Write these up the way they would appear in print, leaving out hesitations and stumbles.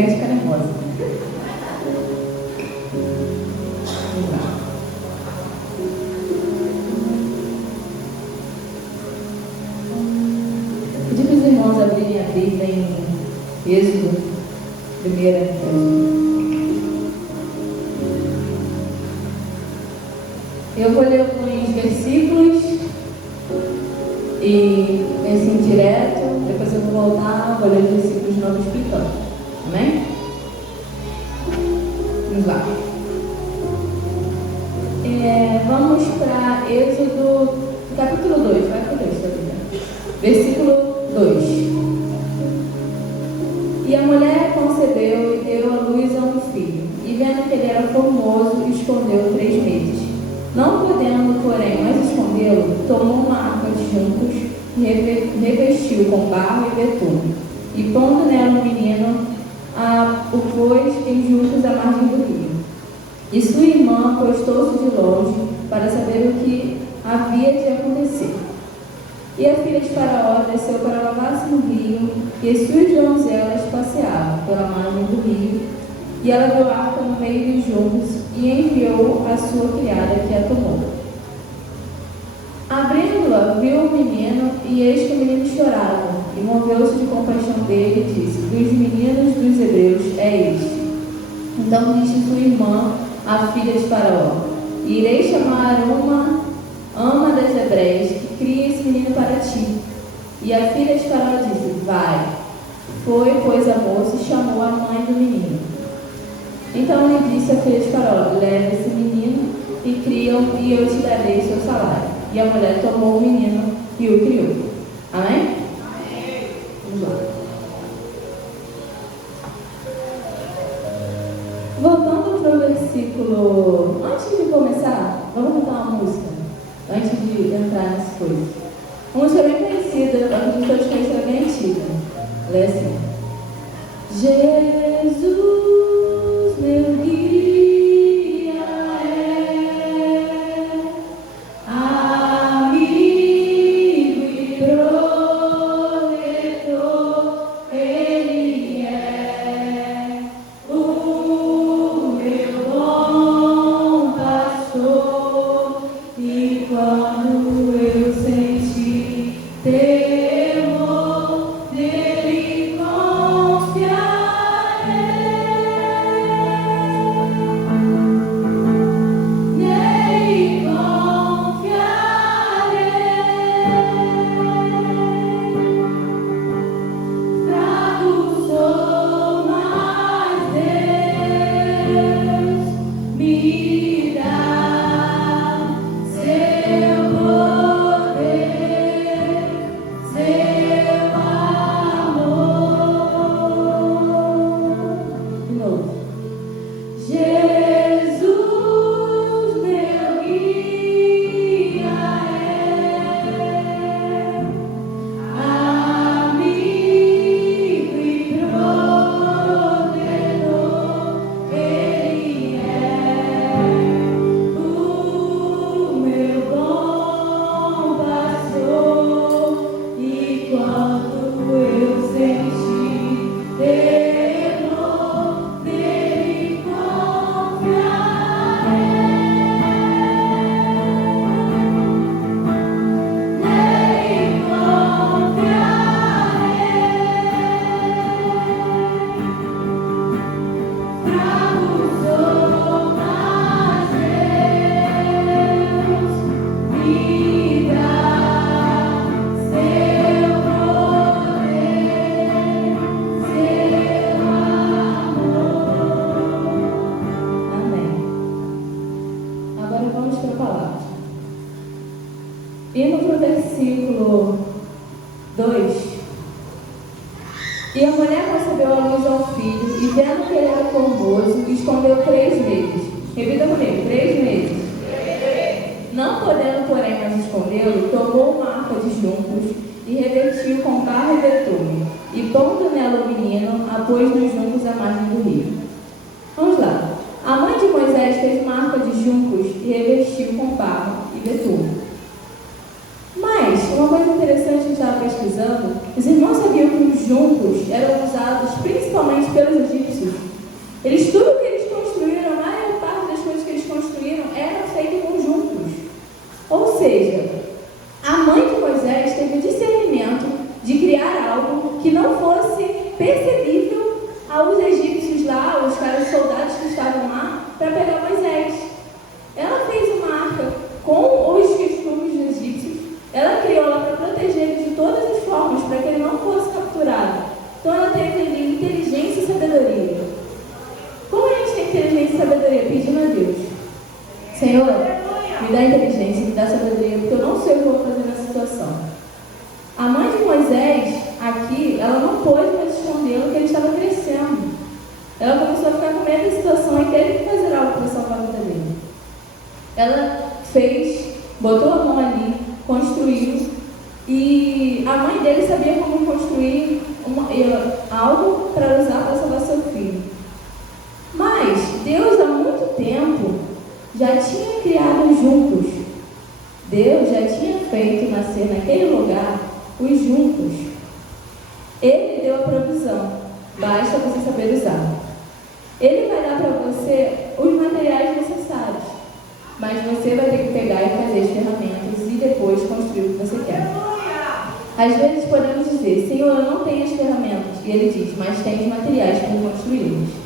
de ficar nervosa. Pedi para os irmãos abrirem a Bíblia em Êxodo, primeira. Eu vou ler alguns versículos e assim direto, depois eu vou voltar, vou ler os versículos novos explicando. Amém? Vamos lá. Vamos para Êxodo, capítulo 2, vai para o 2, versículo 2. E a mulher concebeu e deu à luz a um filho, e vendo que ele era formoso, escondeu 3 meses. Não podendo, porém, mais escondê-lo, tomou uma arca de juncos e revestiu com barro e betume, e pondo nela o menino, o pôs em juncos à margem do rio. E sua irmã postou-se de longe para saber o que havia de acontecer. E a filha de Faraó desceu para lavar-se no rio, e as suas donzelas passeavam pela margem do rio, e ela viu a arca no meio dos juncos, e enviou a sua criada, que a tomou. Abrindo-a, viu o menino, e eis que o menino chorava, e moveu-se de compaixão dele e disse: dos meninos dos hebreus é este. Então disse sua irmã, a filha de Faraó: irei chamar uma ama das hebreias, que cria esse menino para ti. E a filha de Faraó disse: vai. Foi, pois, a moça e chamou a mãe do menino. Então lhe disse a filha de Faraó: leve esse menino e cria-o, e eu te darei seu salário. E a mulher tomou o menino e o criou. Amém? Amém. Vamos lá. Voltando para o versículo, antes de começar, vamos cantar uma música, antes de entrar nessas coisas. Uma música bem conhecida, a gente todos conhecem, é bem antiga. Ela é assim: Jesus, meu guia amigo e protetor, Ele é o meu bom pastor, e quando eu senti temor, nele confiarei. Indo para o versículo 2. E a mulher concebeu à luz ao filho, e vendo que ele era formoso, escondeu 3 meses. Repita comigo: 3 meses. Não podendo, porém, mais escondê-lo, tomou uma arca de juncos e revestiu com barro e betume, e pondo nela o menino, a pôs nos juncos à margem do rio. Vamos lá. A mãe de Moisés fez uma arca de juncos e revestiu com barro e betume. Mas, uma coisa interessante que eu estava pesquisando, os irmãos sabiam que os juncos eram usados principalmente pelos egípcios Senhor, me dá inteligência, me dá sabedoria, porque eu não sei o que eu vou fazer nessa situação. A mãe de Moisés, aqui, ela não pôde mais escondê-lo, porque ele estava crescendo. Ela começou a ficar com medo da situação e teve que fazer algo para salvar a vida dele. Ela fez, botou a mão ali, construiu, e a mãe dele sabia como construir algo para usar para salvar seu filho. Mas Deus, há muito tempo, já tinha criado os juncos. Deus já tinha feito nascer naquele lugar os juncos. Ele deu a provisão, basta você saber usar. Ele vai dar para você os materiais necessários, mas você vai ter que pegar e fazer as ferramentas e depois construir o que você quer. Às vezes podemos dizer, Senhor, eu não tenho as ferramentas. E Ele diz, mas tem os materiais para construí-los.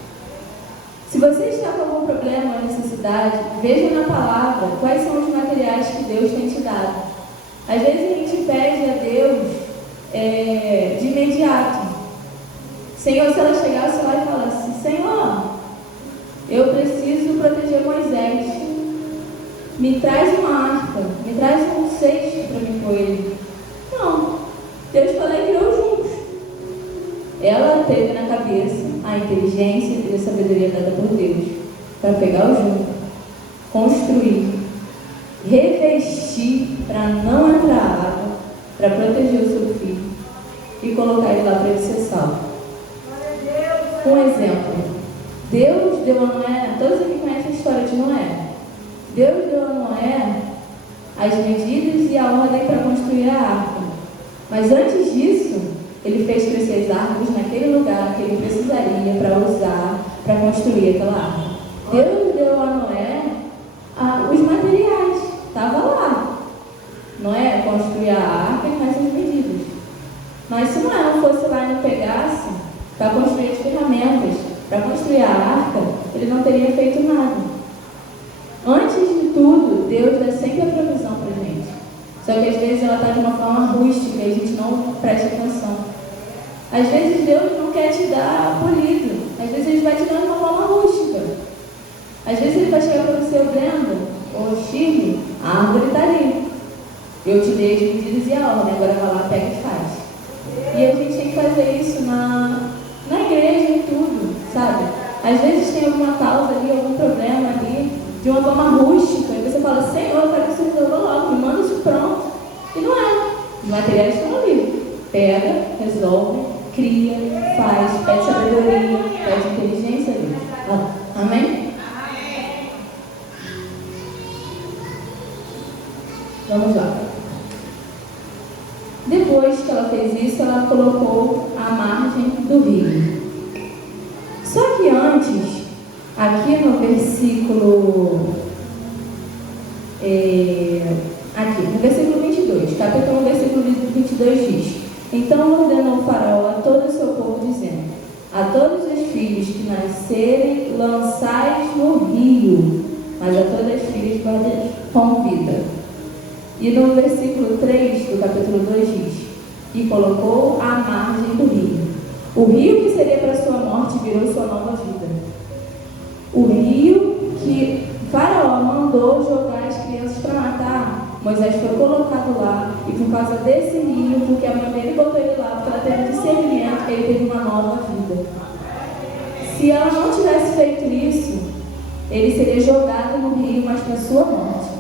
Se você está com algum problema ou necessidade, veja na palavra quais são os materiais que Deus tem te dado. Às vezes a gente pede a Deus de imediato. Senhor, se ela chegasse lá e falasse, Senhor, eu preciso proteger Moisés. Me traz uma arca, me traz um cesto para mim com ele. Não. Deus falou e criou juntos. Ela teve na cabeça a inteligência e a sabedoria dada por Deus para pegar o junco, construir, revestir para não entrar água, para proteger o seu filho e colocar ele lá para ele ser salvo. Um exemplo. Deus deu a Noé, todos aqui conhecem a história de Noé. Deus deu a Noé as medidas e a ordem para construir a arca. Mas antes disso, Ele fez crescer as árvores naquele lugar que ele precisaria para usar, para construir aquela arca. Deus deu a Noé os materiais, estava lá. Noé construía a arca e faz as medidas. Mas se Noé não fosse lá e não pegasse para construir as ferramentas, para construir a arca, ele não teria feito nada. Antes de tudo, Deus dá sempre a provisão para a gente. Só que às vezes ela está de uma forma rústica e a gente não presta atenção. Às vezes Deus não quer te dar polido. Às vezes Ele vai te dar de uma forma rústica. Às vezes Ele vai chegar para você, Brenda, ou Shirley, a árvore está ali. Eu te dei as medidas e a ordem, agora vai lá, pega e faz. E a gente tem que fazer isso na igreja e tudo, sabe? Às vezes tem alguma causa ali, algum problema ali, de uma forma rústica, e você fala, Senhor, eu quero que você resolva logo, me manda isso pronto. E não é. Os materiais estão ali. Pega, resolve, cria, faz, pede sabedoria, pede inteligência ali. Amém? Vamos lá. Depois que ela fez isso, ela colocou a margem do rio. Só que antes, aqui no versículo, no versículo 22, capítulo 1, versículo 22 diz: Então ordenou o faraó a todo o seu povo, dizendo: A todos os filhos que nascerem, lançais no rio, mas a todas as filhas guardai com vida. E no versículo 3 do capítulo 2 diz: E colocou à margem do rio. O rio que seria para sua morte virou sua nova vida. O rio que Faraó mandou jogar as crianças para matar, Moisés foi colocado lá, e por causa desse rio, porque a mãe dele botou ele lá, porque ela teve discernimento, ele teve uma nova vida. Se ela não tivesse feito isso, ele seria jogado no rio, mas para sua morte.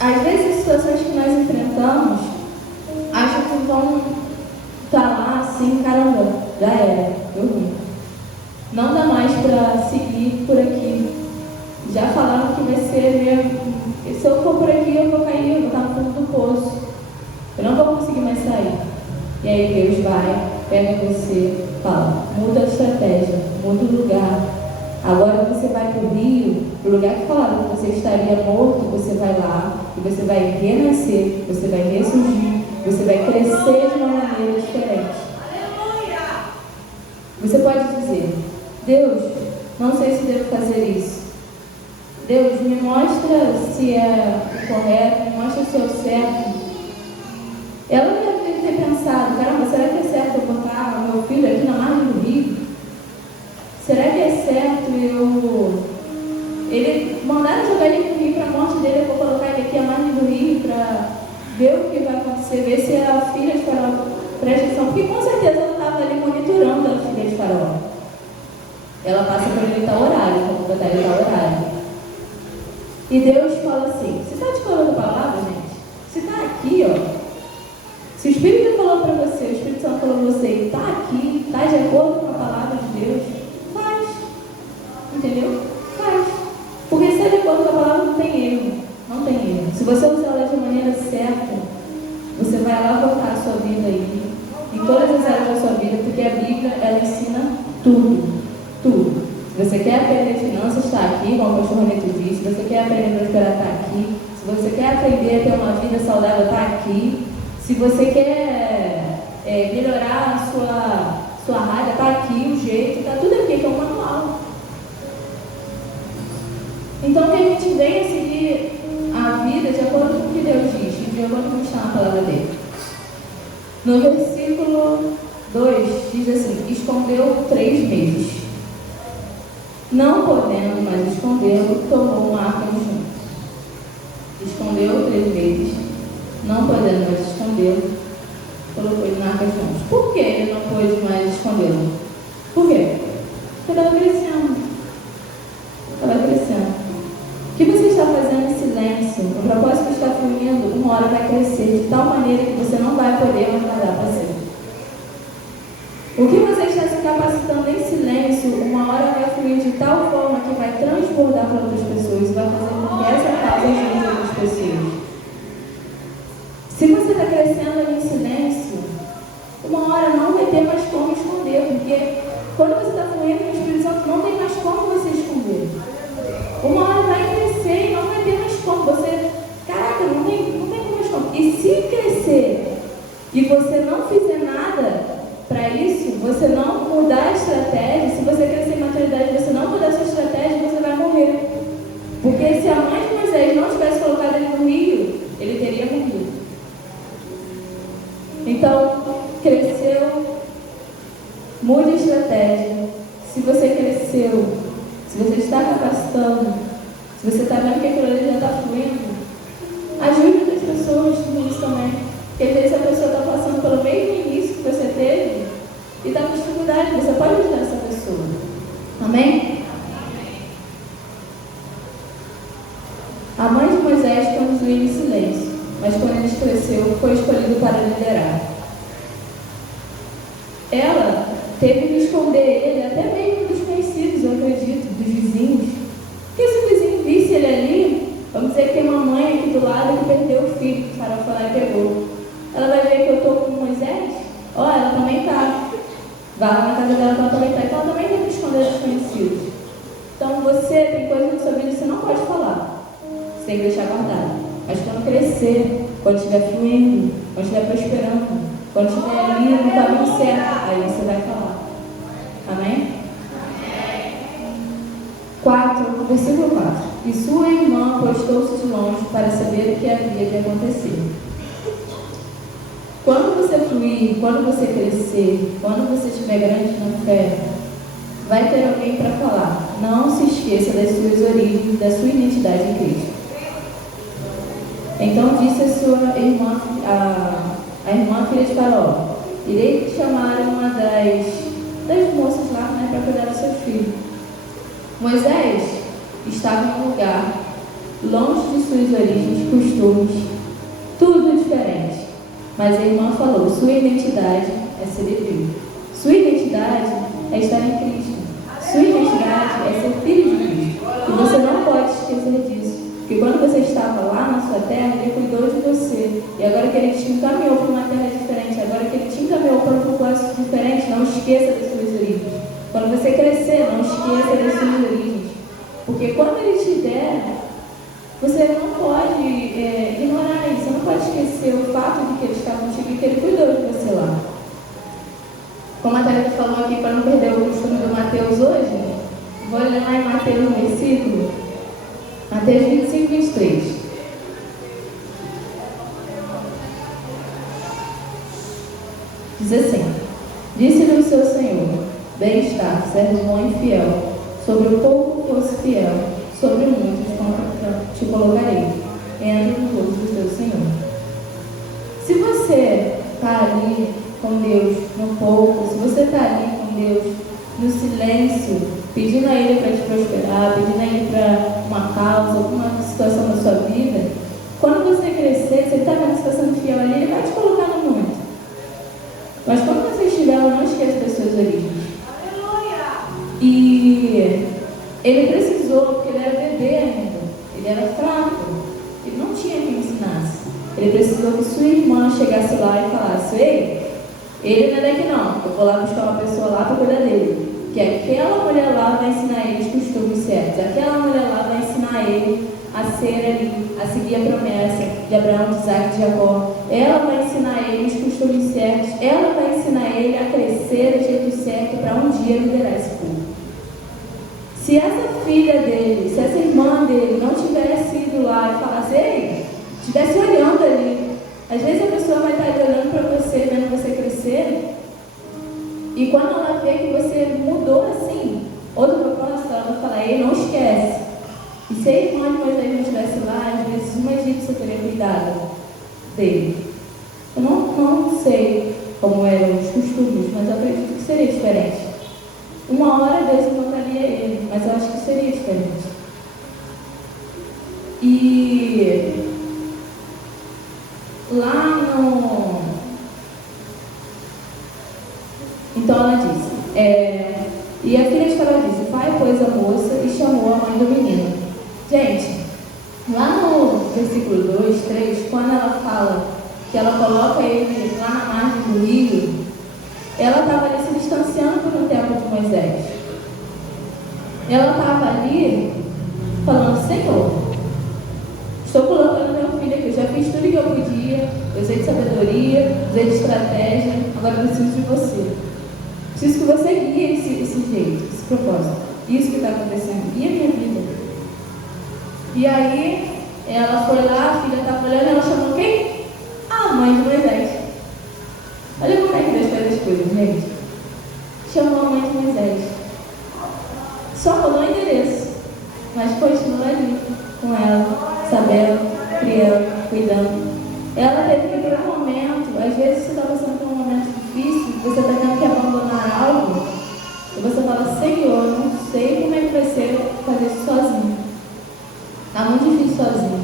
Às vezes, as situações que nós enfrentamos, acham que vão estar lá assim, caramba, já era, eu vi. Não dá mais para seguir por aqui. Já falaram que vai ser mesmo. Se eu for por aqui, eu vou cair, eu vou estar no fundo do poço. Eu não vou conseguir mais sair. E aí Deus vai, pega você, fala, muda a estratégia, muda o lugar. Agora você vai para o rio, o lugar que falaram que você estaria morto, você vai lá e você vai renascer, você vai ressurgir, você vai crescer de uma maneira diferente. Você pode dizer: Deus, não sei se devo fazer isso. Deus, me mostra se é o correto, me mostra se é o certo. Ela deve ter pensado: caramba, será que é certo eu botar meu filho aqui na margem do rio? Será que presta atenção, porque com certeza ela estava ali monitorando a filha de Faraó. Ela passa por ele tal horário, então vou botar ele tal horário. E Deus fala assim, você está declarando a palavra, gente? Se está aqui, ó. Se o Espírito falou para você, o Espírito Santo falou para você, está aqui, está de acordo com a palavra de Deus, faz. Entendeu? Faz. Porque se é de acordo com a palavra, não tem erro. Não tem erro. Se você usar ela de maneira certa, você vai alavancar a sua vida aí, em todas as áreas da sua vida, porque a Bíblia, ela ensina tudo. Tudo. Se você quer aprender finanças, está aqui, como o pastor Reneto disse. Se você quer aprender a prosperar, está aqui. Se você quer aprender a ter uma vida saudável, está aqui. Se você quer melhorar a sua raiva, está aqui, o jeito, está tudo aqui, que é um manual. Então que a gente venha seguir a vida de acordo com o que Deus diz, de acordo com o que está na palavra dele. No versículo 2 diz assim, escondeu 3 meses. Não podendo mais escondê-lo, tomou uma arca junto. Escondeu 3 meses. Não podendo mais escondê-lo, colocou ele na arca junto. Por que ele não pôde mais escondê-lo? Por quê? Porque estava crescendo. Estava crescendo. O que você está fazendo em silêncio? O propósito que está fluindo, uma hora vai crescer de tal maneira que você não vai poder mais guardar para sempre. O que você está se capacitando em silêncio, uma hora vai fluir de tal forma que vai transbordar para outras pessoas e vai fazer com que essa causa ajude outras pessoas. Se você está crescendo ali em silêncio, uma hora não vai ter mais como esconder, porque quando você está fluindo no Espírito Santo, não tem mais como você esconder. Uma hora vai crescer e não vai ter mais como. Você, caraca, não tem como esconder. E se crescer e você não fizer nada para isso, você não mudar a estratégia, se você crescer em maturidade e você não mudar a sua estratégia, você vai morrer. Porque se a mãe de Moisés não tivesse colocado ele no rio, ele teria morrido. Então, cresceu, mude a estratégia. Se você cresceu, se você está capacitando, se você está vendo que aquilo ali já está fluindo, ajude outras pessoas com isso também. Porque às vezes a pessoa está passando pelo mesmo início que você teve e está com dificuldade, você pode ajudar essa pessoa. Amém? A mãe de Moisés conduziu ele em silêncio, mas quando ele cresceu, foi escolhido para liderar. Ela teve que esconder ele, até mesmo dos conhecidos, eu acredito, dos vizinhos. Porque se o vizinho visse ele ali, vamos dizer que tem uma mãe aqui do lado que perdeu o filho, que o Faraó foi lá e pegou. Ela vai ver que eu estou com Moisés, ó, ela também está. Vai lá na casa dela que ela também está, então ela também tem que esconder dos conhecidos. Então você tem coisas na sua vida que você não pode falar, você tem que deixar guardado. Mas quando crescer, quando estiver fluindo, quando estiver prosperando, quando estiver ali no caminho certo, aí você vai falar. Amém? 4, versículo 4. E sua irmã postou-se de longe para saber o que havia de acontecer. Quando você fluir, quando você crescer, quando você estiver grande na fé, vai ter alguém para falar. Não se esqueça das suas origens, da sua identidade em Cristo. Então disse a sua irmã, a irmã filha de Faraó, irei chamar uma das moças lá, né, para cuidar dos seus filhos. Moisés estava em um lugar longe de suas origens, costumes, tudo diferente. Mas a irmã falou, sua identidade é ser hebreu. Sua identidade é estar em Cristo. Sua identidade é ser filho de Cristo. E você não pode esquecer disso. Porque quando você estava lá na sua terra, ele cuidou de você. E agora que ele te encaminhou para uma terra diferente, agora que ele te encaminhou para um propósito diferente, não esqueça das suas origens. Quando você crescer, não esqueça das suas origens. Porque quando ele te der, você não pode ignorar isso, você não pode esquecer o fato de que ele está contigo e que ele cuidou de você lá. Como a Thalita falou aqui, para não perder o costume do Mateus hoje, vou ler lá em Mateus um versículo, Mateus 25, 23. Diz assim, disse-lhe o seu Senhor, bem está, servo bom e fiel, sobre o pouco fosse fiel, sobre o muito te colocarei. Entra no gozo do teu Senhor. Se você está ali com Deus no pouco, se você está ali com Deus no silêncio, pedindo a Ele para te prosperar, pedindo a Ele para uma causa, alguma situação da sua vida, quando você crescer, você está numa situação fiel ali, Ele vai te colocar no muito. Mas quando você estiver lá, não esqueça das suas origens. E ele precisou, porque ele era bebê ainda, ele era fraco, ele não tinha quem ensinasse. Ele precisou que sua irmã chegasse lá e falasse: ei, ele não é daqui não, eu vou lá buscar uma pessoa lá para cuidar dele. Que aquela mulher lá vai ensinar ele os costumes certos, aquela mulher lá vai ensinar ele a ser ali, a seguir a promessa de Abraão, de Isaac e de Jacó. Ela vai ensinar ele os costumes certos, ela vai ensinar ele a crescer do jeito certo para um dia liderar esse povo. Se essa filha dele, se essa irmã dele não tivesse ido lá e falasse: ei, estivesse olhando ali, às vezes a pessoa vai estar olhando para você, vendo você crescer, e quando ela vê que você mudou assim, outro propósito, ela vai falar: ei, não esquece. E se a irmã de Moisés não estivesse lá, às vezes uma egípcia teria cuidado dele. Eu não sei como eram os costumes, mas eu acredito que seria diferente. Uma hora Deus encontraria ele, mas eu acho que seria diferente. E lá no... Então ela disse, e a filha de Faraó disse: pai, pôs a moça e chamou a mãe do menino. Gente, lá no versículo 2, 3, quando ela fala que ela coloca ele lá na margem do rio, ela estava ali se distanciando do tempo de Moisés. Ela estava ali falando: Senhor, estou colocando meu filho aqui, eu já fiz tudo que eu podia, eu usei de sabedoria, usei de estratégia, agora eu preciso de você. Preciso que você guie esse jeito, esse propósito. Isso que está acontecendo, guia a minha vida. E aí, ela foi lá, a filha estava olhando, ela chamou quem? A mãe de Moisés. Olha como é que Deus faz as coisas, gente. Chamou a mãe de Moisés. Só mudou o endereço, mas continuou ali com ela, sabendo, criando, cuidando. Ela teve que ter um momento, às vezes você está passando por um momento difícil, você está tendo que abandonar algo, e você fala: Senhor, eu não sei como é que vai ser fazer isso sozinho. Está muito difícil sozinho.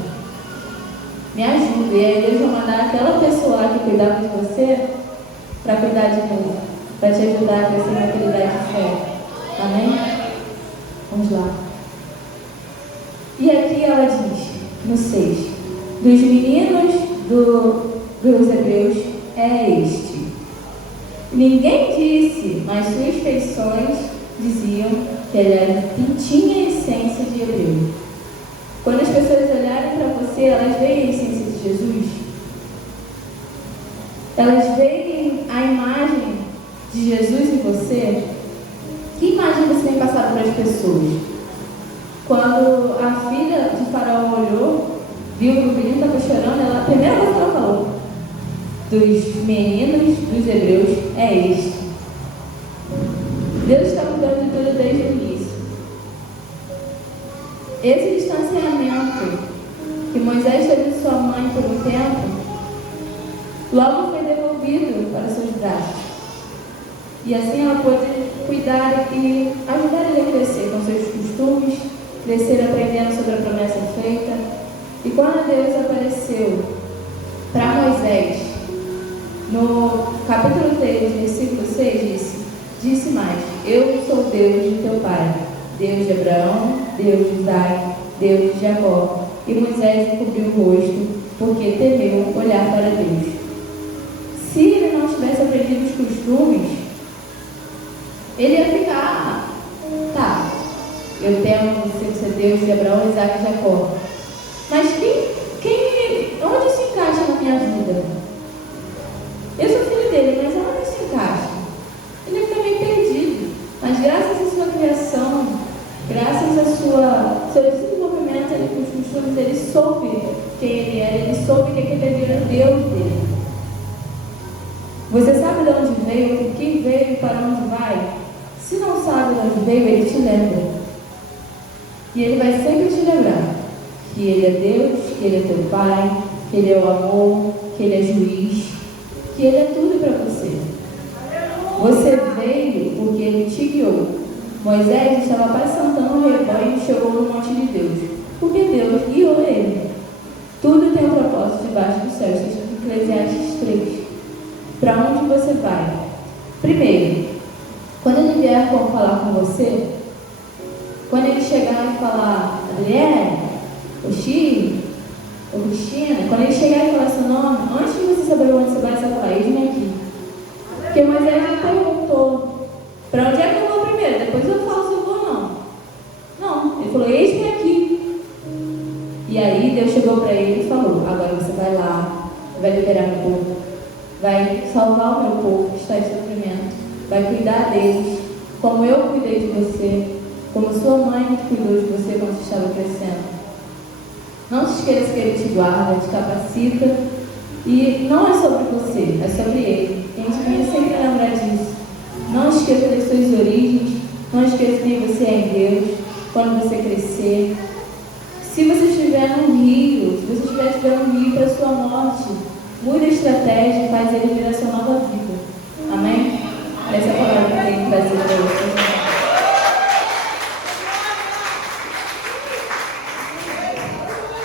Me ajuda. E aí Deus vai mandar aquela pessoa lá que cuidava de você para cuidar de novo, para te ajudar a crescer na habilidade de fé. Amém? Vamos lá. E aqui ela diz, no 6, dos meninos dos hebreus é este. Ninguém disse, mas suas feições diziam que ele tinha a essência de hebreu. Quando as pessoas olharem para você, elas veem a essência de Jesus. Elas veem a imagem de Jesus em você. Que imagem você tem passado para as pessoas? Quando a filha de Faraó olhou, viu que o menino estava chorando, a primeira coisa que ela falou: dos meninos dos hebreus é este. Deus está cuidando de tudo desde o início. Esse distanciamento que Moisés teve de sua mãe por um tempo, logo foi devolvido para seus braços. E assim ela pôde cuidar e ajudar ele a crescer com seus costumes, crescer aprendendo sobre a promessa feita. E quando Deus apareceu para Moisés, no capítulo 3, versículo 6, disse mais: eu sou Deus de teu pai, Deus de Abraão, Deus de Isaac, Deus de Jacó. E Moisés encobriu o rosto, porque temeu olhar para Deus. Se ele não tivesse aprendido os costumes, ele ia ficar: tá, eu temo ser Deus de Abraão, Isaac e Jacó. Mas onde se encaixa na minha vida? Eu sou filho dele, mas onde se encaixa? Ele ia ficar meio perdido. Mas graças à sua criação, graças ao seu desenvolvimento ali com os costumes, ele soube quem ele era, ele soube que aquele era o Deus dele. Você sabe de onde veio, o que veio e para onde vai? Se não sabe de onde veio, ele te lembra. E ele vai sempre te lembrar que ele é Deus, que ele é teu Pai, que ele é o amor, que ele é juiz, que ele é tudo para você. Você veio porque ele te guiou. Moisés estava apacentando o rebanho e chegou no monte de Deus, porque Deus guiou ele. Tudo tem um propósito debaixo do céu. Está escrito em Eclesiastes 3. Para onde você vai? Primeiro, quando ele vier falar com você, quando ele chegar e falar, Adriele, Oxi, ou Cristina, quando ele chegar e falar seu nome, antes de você saber onde você vai, você vai falar, eis-me aqui. Porque Moisés não perguntou, para onde é que eu vou primeiro? Depois eu falo se eu vou ou não. Não, ele falou, eis-me aqui. E aí Deus chegou para ele e falou, agora você vai lá, vai liberar meu povo, vai salvar o meu povo que está em sofrimento, vai cuidar deles, como eu cuidei de você, como sua mãe cuidou de você quando você estava crescendo. Não se esqueça que ele te guarda, te capacita, e não é sobre você, é sobre ele. A gente tem que sempre lembrar disso. Não esqueça das suas origens, não esqueça quem você é em Deus, quando você crescer. Se você estiver num rio, se você estiver no rio para sua morte, muda a estratégia, faz ele virar sua nova